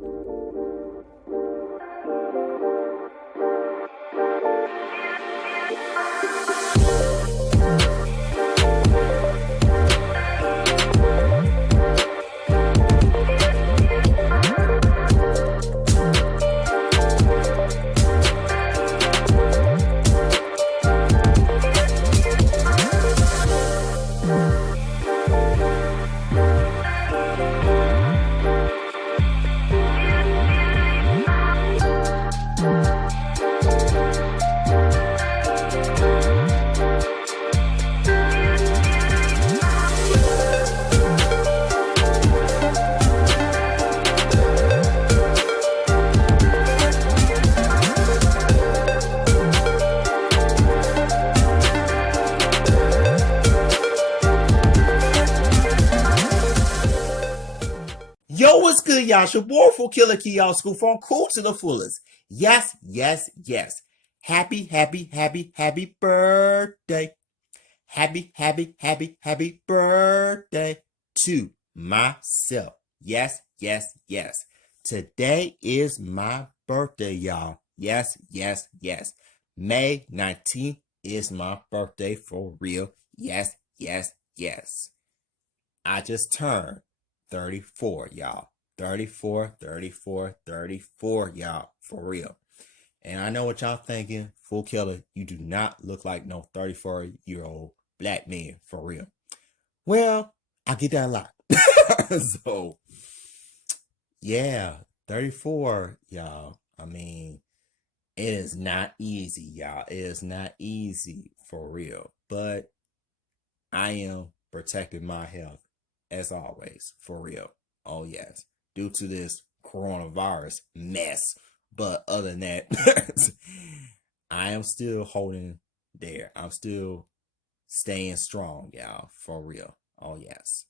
Yo, what's good, y'all? It's your boy, Full Killer Key, y'all. School from cool to the fullest. Yes, yes, yes. Happy, happy, happy, happy birthday. Happy, happy, happy, happy birthday to myself. Yes, yes, yes. Today is my birthday, y'all. Yes, yes, yes. May 19th is my birthday for real. Yes, yes, yes. I just turned 34, y'all. 34, 34, 34, y'all. For real. And I know what y'all thinking. Full Killer, you do not look like no 34-year-old black man. For real. Well, I get that a lot. So, yeah. 34, y'all. I mean, it is not easy, y'all. It is not easy. For real. But I am protecting my health. As always, for real. Oh, yes. Due to this coronavirus mess. But other than that, I am still holding there. I'm still staying strong, y'all. For real. Oh, yes.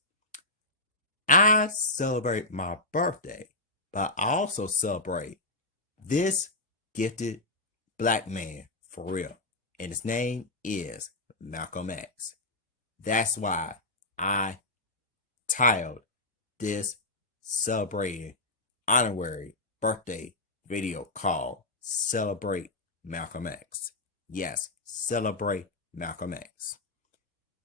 I celebrate my birthday, but I also celebrate this gifted black man, for real. And his name is Malcolm X. That's why I titled this celebrating honorary birthday video called Celebrate Malcolm X. Yes, celebrate Malcolm X.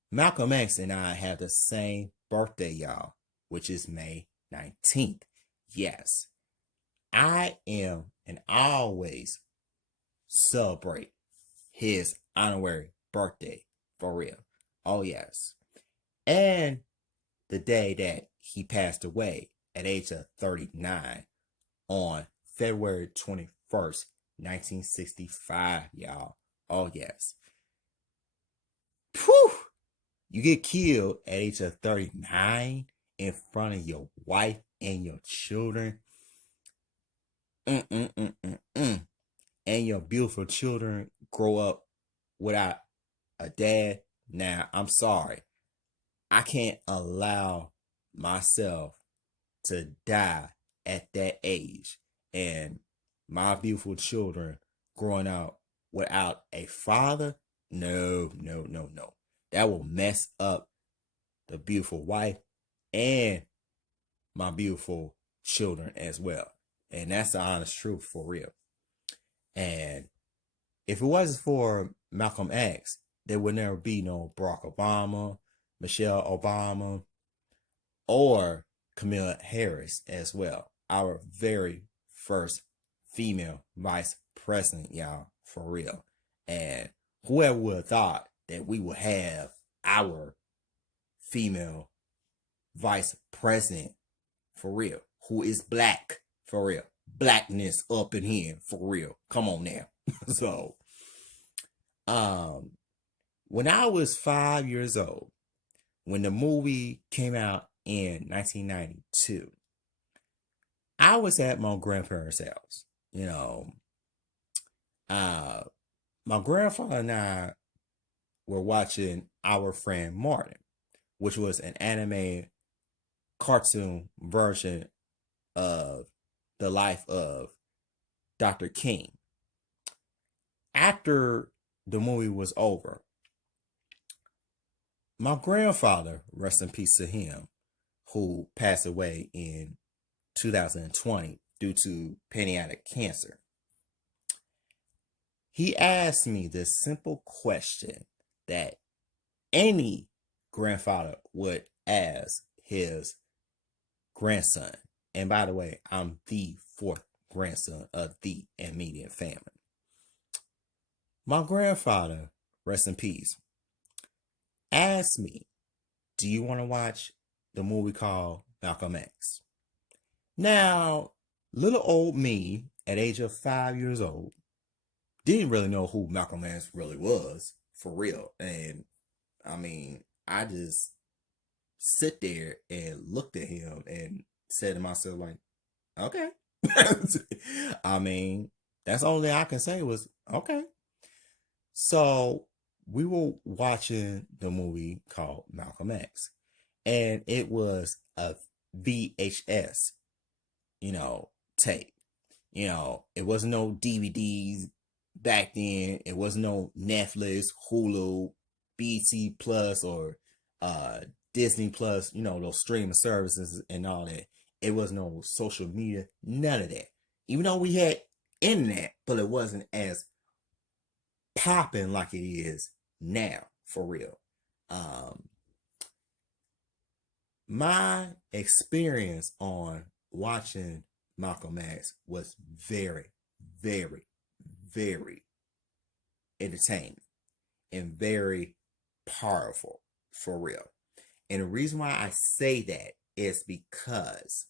Malcolm X and I have the same birthday, y'all, which is May 19th. Yes, I am and always celebrate his honorary birthday, for real. Oh, yes. And the day that he passed away at age of 39 on February 21st, 1965, y'all. Oh, yes. Whew! You get killed at age of 39 in front of your wife and your children. And your beautiful children grow up without a dad. Now, I'm sorry. I can't allow myself to die at that age and my beautiful children growing up without a father. No. That will mess up the beautiful wife and my beautiful children as well. And that's the honest truth, for real. And if it wasn't for Malcolm X, there would never be no Barack Obama, Michelle Obama, or Kamala Harris as well. Our very first female vice president, y'all, for real. And whoever would have thought that we would have our female vice president, for real, who is black, for real. Blackness up in here, for real. Come on now. So, when I was 5 years old, when the movie came out in 1992, I was at my grandparents' house. You know, my grandfather and I were watching Our Friend Martin, which was an anime cartoon version of the life of Dr. King. After the movie was over, my grandfather, rest in peace to him, who passed away in 2020 due to pancreatic cancer. He asked me this simple question that any grandfather would ask his grandson. And by the way, I'm the fourth grandson of the immediate family. My grandfather, rest in peace, asked me, do you want to watch the movie called Malcolm X? Now, little old me, at age of 5 years old, didn't really know who Malcolm X really was, for real. And I mean, I just sit there and looked at him and said to myself, like, okay. I mean, that's the only thing I can say was, okay. So we were watching the movie called Malcolm X, and it was a VHS, tape. It wasn't no DVDs back then. It wasn't no Netflix, Hulu, BT Plus, or Disney Plus, those streaming services and all that. It was no social media, none of that. Even though we had internet, but it wasn't as popping like it is now, for real. My experience on watching Malcolm X was very, very, very entertaining and very powerful, for real. And the reason why I say that is because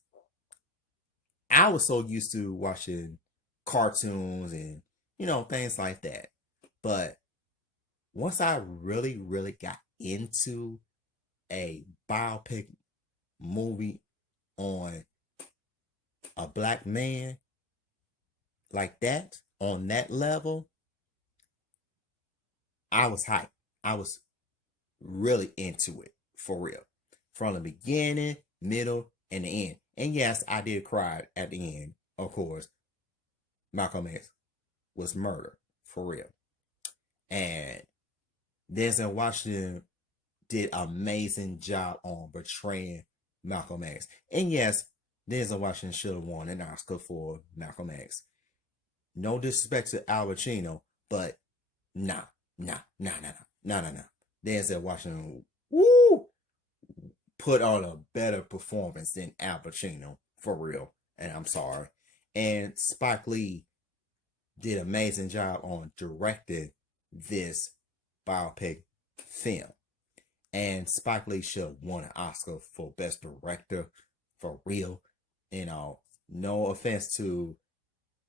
I was so used to watching cartoons and, things like that. But once I really, really got into a biopic movie on a black man like that, on that level, I was hyped. I was really into it, for real. From the beginning, middle, and the end. And yes, I did cry at the end, of course. Malcolm X was murdered, for real. And Denzel Washington did an amazing job on portraying Malcolm X. And yes, Denzel Washington should have won an Oscar for Malcolm X. No disrespect to Al Pacino, but nah. Denzel Washington, put on a better performance than Al Pacino, for real. And I'm sorry. And Spike Lee did an amazing job on directing this biopic film. And Spike Lee should have won an Oscar for Best Director, for real. No offense to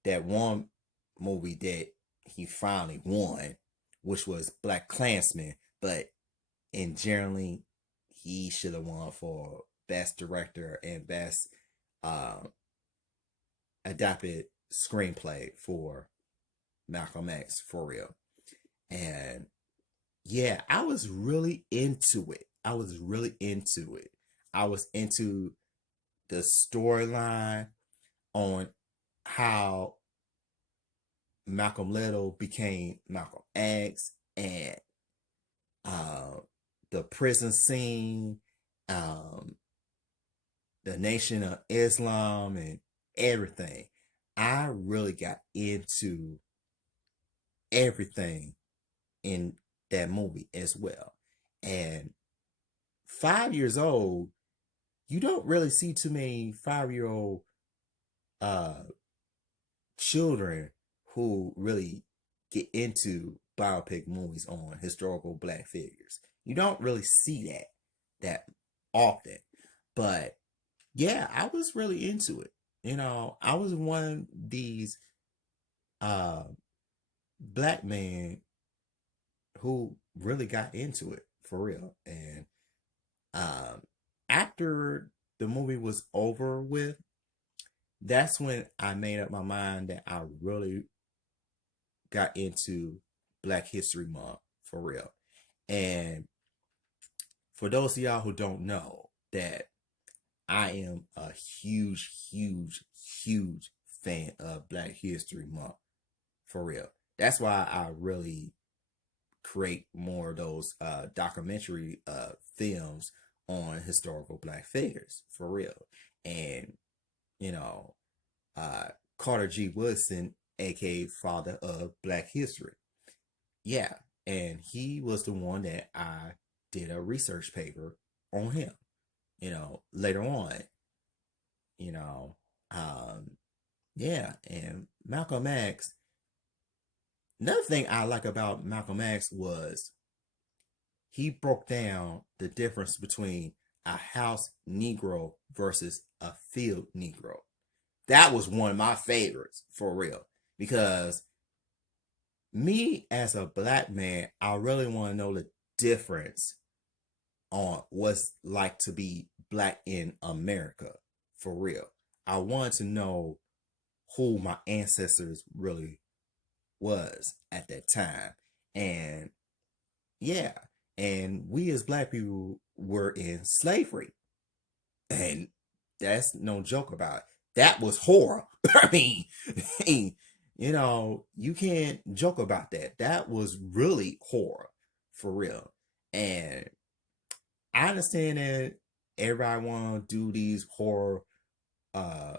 that one movie that he finally won, which was Black Klansman, but in generally, he should have won for Best Director and Best Adapted Screenplay for Malcolm X, for real. And yeah, I was really into it. I was into the storyline on how Malcolm Little became Malcolm X, and the prison scene, the Nation of Islam, and everything. I really got into everything in that movie as well. And 5 years old, you don't really see too many 5-year-old children who really get into biopic movies on historical black figures. You don't really see that often. But yeah, I was really into it. I was one of these black men who really got into it, for real. And after the movie was over with, that's when I made up my mind that I really got into Black History Month, for real. And for those of y'all who don't know, that I am a huge, huge, huge fan of Black History Month, for real. That's why I really create more of those documentary films on historical black figures, for real. And uh, Carter G. Woodson, aka Father of Black History. Yeah, and he was the one that I did a research paper on him. Later on, you know, um, yeah, and Malcolm X. Another thing I like about Malcolm X was he broke down the difference between a house Negro versus a field Negro. That was one of my favorites for real, because me as a black man, I really want to know the difference on what's like to be black in America for real. I wanted to know who my ancestors really was at that time. And yeah, and we as black people were in slavery. And that's no joke about it. That was horror. I mean, you can't joke about that. That was really horror for real. And I understand that everybody want to do these horror uh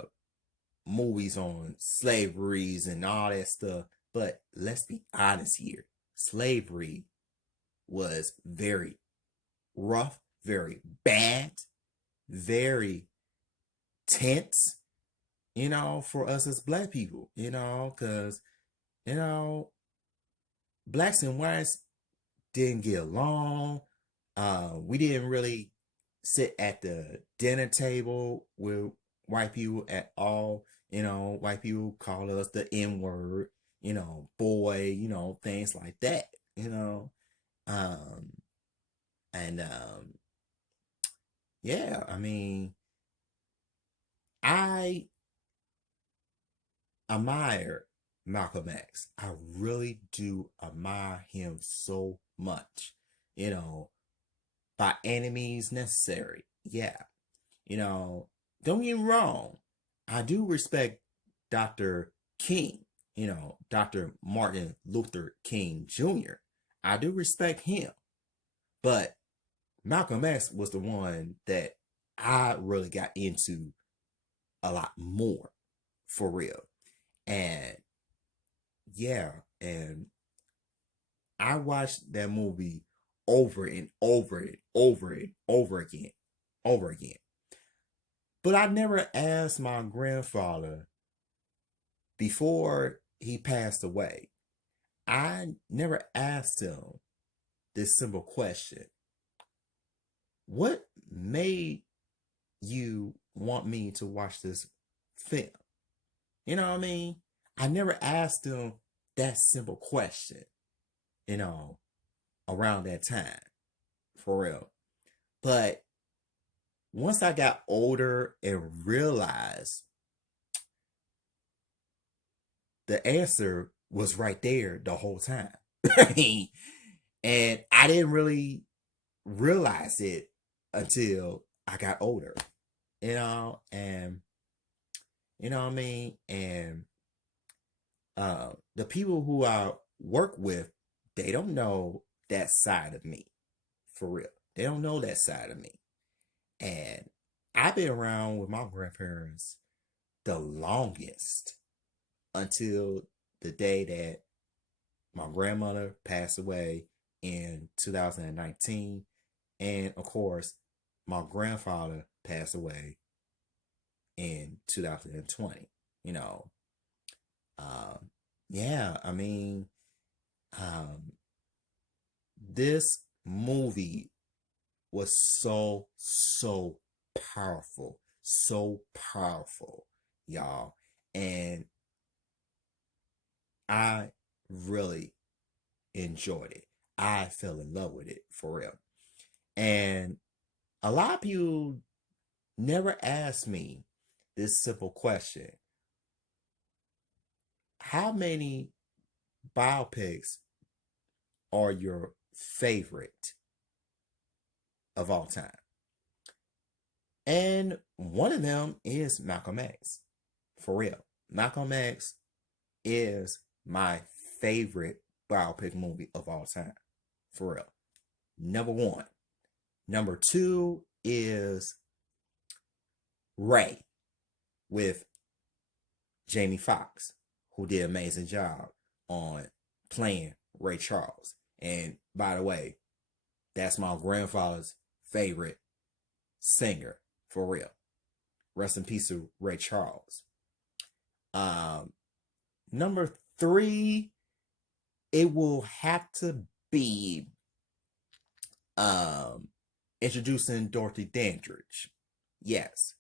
movies on slaveries and all that stuff, but let's be honest here. Slavery was very rough, very bad, very tense, for us as black people, because, you know, blacks and whites didn't get along. We didn't really sit at the dinner table with white people at all. White people call us the N-word, boy, things like that, Um, and yeah, I mean, I admire Malcolm X. I really do admire him so much, by any means necessary. Yeah, don't get me wrong. I do respect Dr. King, Dr. Martin Luther King Jr. I do respect him. But Malcolm X was the one that I really got into a lot more for real. And yeah, and I watched that movie over and over and over and over again, over again. But I never asked my grandfather before he passed away. I never asked him this simple question. What made you want me to watch this film? You know what I mean? I never asked him that simple question, around that time, for real. But once I got older and realized the answer was right there the whole time. And I didn't really realize it until I got older, and you know what I mean? And the people who I work with, they don't know that side of me, for real. They don't know that side of me. And I've been around with my grandparents the longest until the day that my grandmother passed away in 2019. And of course, my grandfather passed away in 2020. Yeah, I mean, this movie was so powerful, y'all. And I really enjoyed it. I fell in love with it for real. And a lot of people never ask me this simple question. How many biopics are your favorite of all time? And one of them is Malcolm X. For real. Malcolm X is my favorite biopic movie of all time. For real. Number one. Number two is Ray with Jamie Foxx, who did an amazing job on playing Ray Charles. And by the way, that's my grandfather's favorite singer, for real. Rest in peace to Ray Charles. Number 3, it will have to be introducing Dorothy Dandridge. Yes.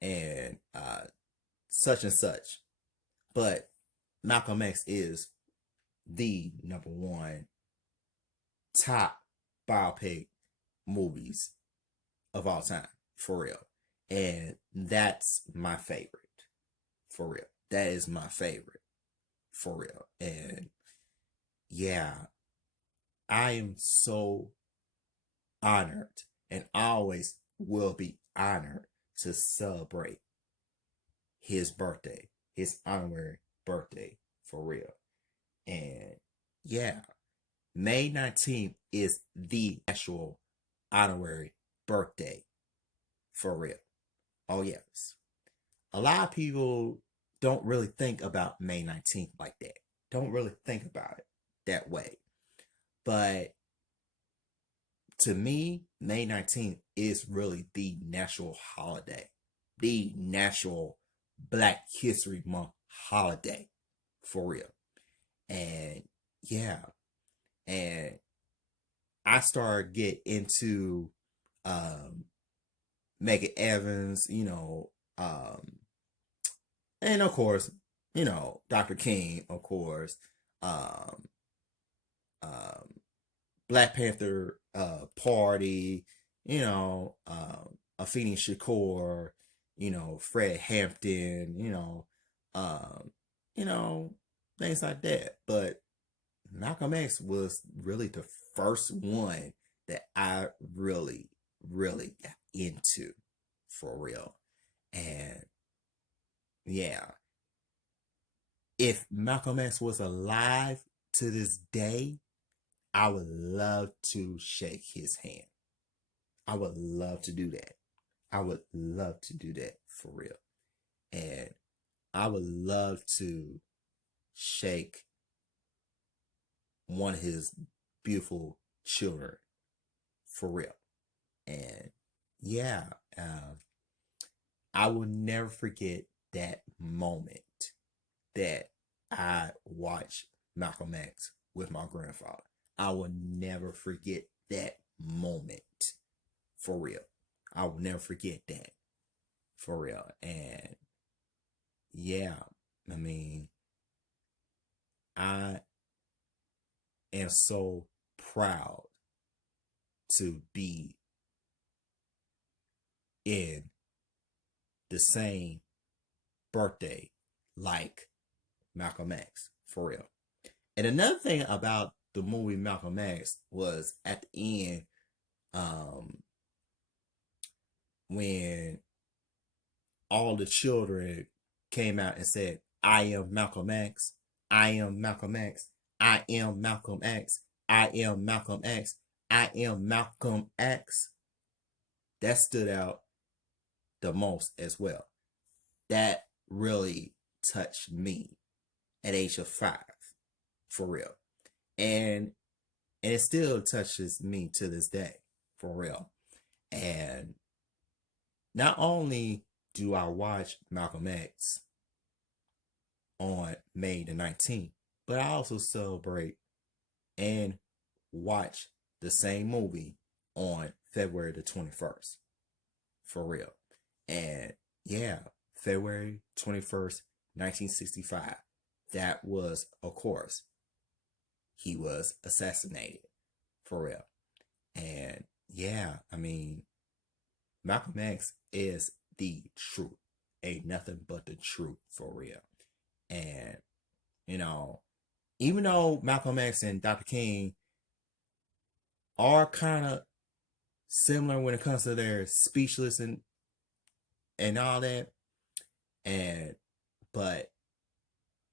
And such and such. But Malcolm X is the number 1 top biopic movies of all time, for real. And that's my favorite, for real. That is my favorite, for real. And yeah, I am so honored, and always will be honored, to celebrate his birthday, his honorary birthday, for real. And yeah, May 19th is the actual honorary birthday, for real. Oh yes. A lot of people don't really think about May 19th like that. Don't really think about it that way. But to me, May 19th is really the national holiday. The national Black History Month holiday, for real. And yeah. And I started get into Megan Evans, and of course, Dr. King, of course, Black Panther Party, Afeni Shakur, Fred Hampton, things like that. But Malcolm X was really the first one that I really, really got into, for real. And yeah, if Malcolm X was alive to this day, I would love to shake his hand. I would love to do that. I would love to do that, for real. And I would love to shake one of his beautiful children, for real. And yeah, I will never forget that moment that I watched Malcolm X with my grandfather. I will never forget that moment, for real. I will never forget that, for real. And yeah, I mean, I am so proud to be in the same birthday like Malcolm X, for real. And another thing about the movie Malcolm X was at the end, when all the children came out and said, I am Malcolm X, I am Malcolm X, I am Malcolm X, I am Malcolm X, I am Malcolm X. That stood out the most as well. That really touched me at age of 5, for real. And it still touches me to this day, for real. And not only do I watch Malcolm X on May the 19th, but I also celebrate and watch the same movie on February the 21st, for real. And yeah, February 21st, 1965, that was, of course, he was assassinated, for real. And yeah, I mean, Malcolm X is the truth. Ain't nothing but the truth, for real. And, even though Malcolm X and Dr. King are kind of similar when it comes to their speechless and all that, but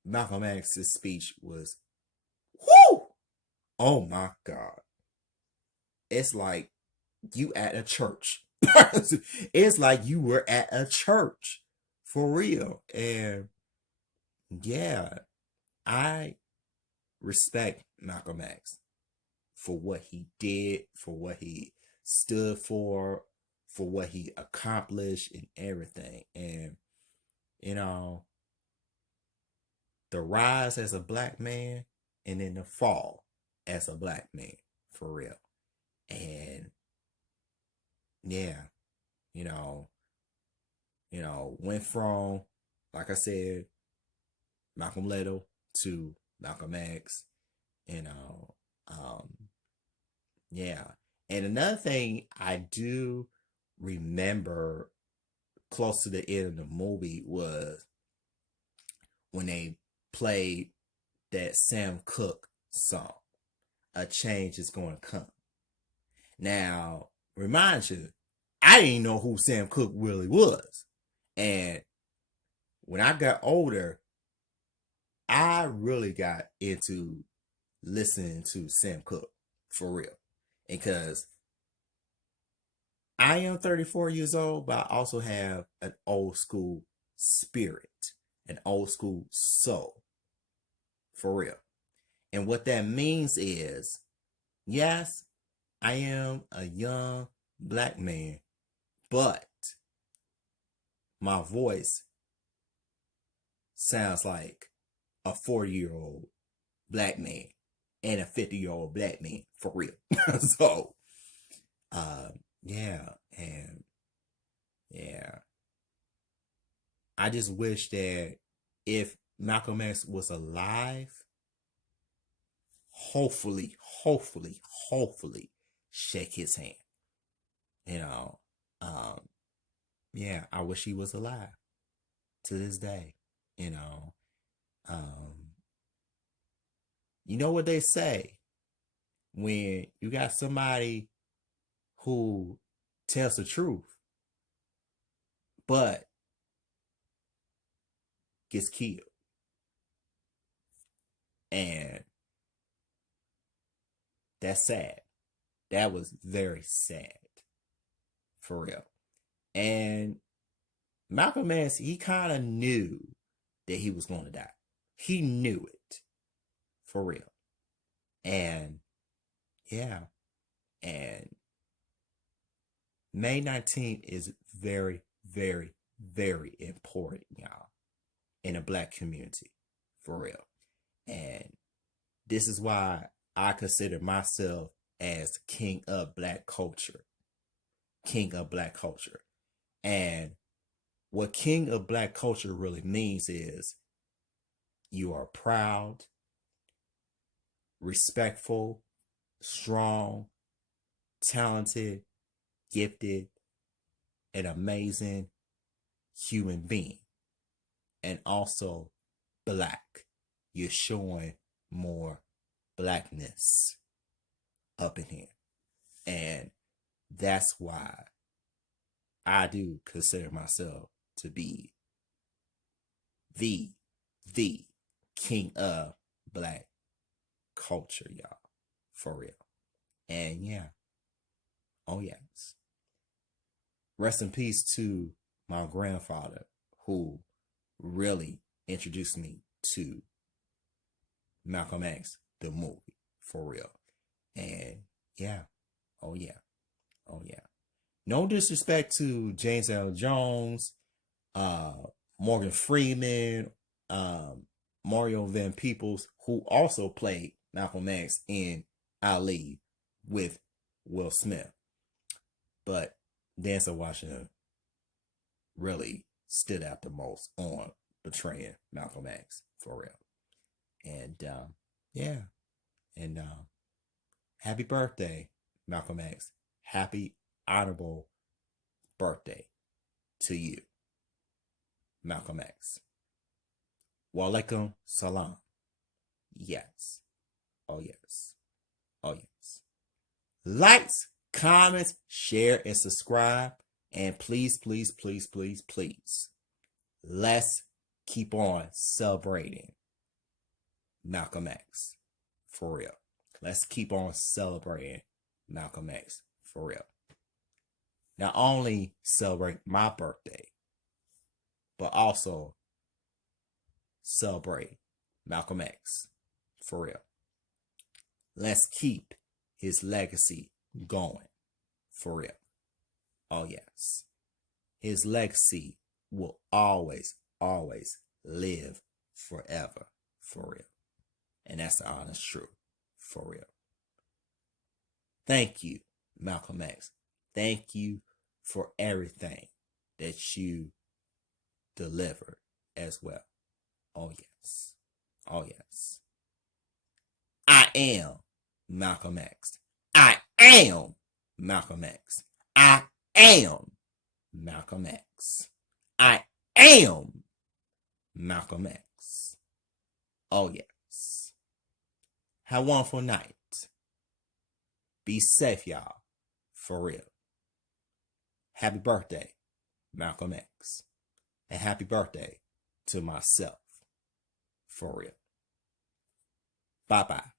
Malcolm X's speech was, whoo! Oh my God. It's like you at a church. It's like you were at a church, For real. And yeah, I respect Malcolm X for what he did, for what he stood for what he accomplished and everything. And, you know, the rise as a black man and then the fall as a black man, for real. And yeah, you know, went from, like I said, Malcolm Little to Malcolm X, you know, yeah. And another thing I do remember close to the end of the movie was when they played that Sam Cooke song, A Change Is Going to Come. Now, remind you, I didn't know who Sam Cooke really was. And when I got older, I really got into listening to Sam Cooke for real. Because I am 34 years old, but I also have an old school spirit, an old school soul for real. And what that means is, yes, I am a young black man, but my voice sounds like a 40-year-old black man and a 50-year-old black man for real. So, yeah, and yeah, I just wish that if Malcolm X was alive, hopefully shake his hand. You know, yeah, I wish he was alive to this day. You know, you know what they say when you got somebody who tells the truth, but gets killed. And that's sad. That was very sad. For real. And Malcolm X, he kind of knew that he was going to die. He knew it. For real. And yeah. And May 19th is very, very, very important, y'all, in a black community. For real. And this is why I consider myself as king of black culture. King of black culture. And what king of black culture really means is you are proud, respectful, strong, talented, gifted, an amazing human being. And also black. You're showing more blackness up in here. And that's why I do consider myself to be the king of black culture, y'all. For real. And yeah. Oh, yes. Rest in peace to my grandfather who really introduced me to Malcolm X, the movie, for real. And yeah. Oh, yeah. Oh, yeah. No disrespect to James L. Jones, Morgan Freeman, Mario Van Peebles, who also played Malcolm X in Ali with Will Smith. But Denzel Washington really stood out the most on portraying Malcolm X, for real. And yeah. And happy birthday, Malcolm X. Happy, honorable birthday to you, Malcolm X. Walaikum salam. Yes. Oh, yes. Oh, yes. Likes, comments, share, and subscribe. And please, please, please, please, please, let's keep on celebrating Malcolm X. For real. Let's keep on celebrating Malcolm X. For real. Not only celebrate my birthday, but also celebrate Malcolm X. For real. Let's keep his legacy going. For real. Oh, yes. His legacy will always, always live forever. For real. And that's the honest truth. For real. Thank you, Malcolm X. Thank you for everything that you delivered as well. Oh, yes. Oh, yes. I am Malcolm X. I am Malcolm X. I am Malcolm X. I am Malcolm X. Oh, yes. Have a wonderful night. Be safe, y'all. For real. Happy birthday, Malcolm X. And happy birthday to myself. For real. Bye-bye.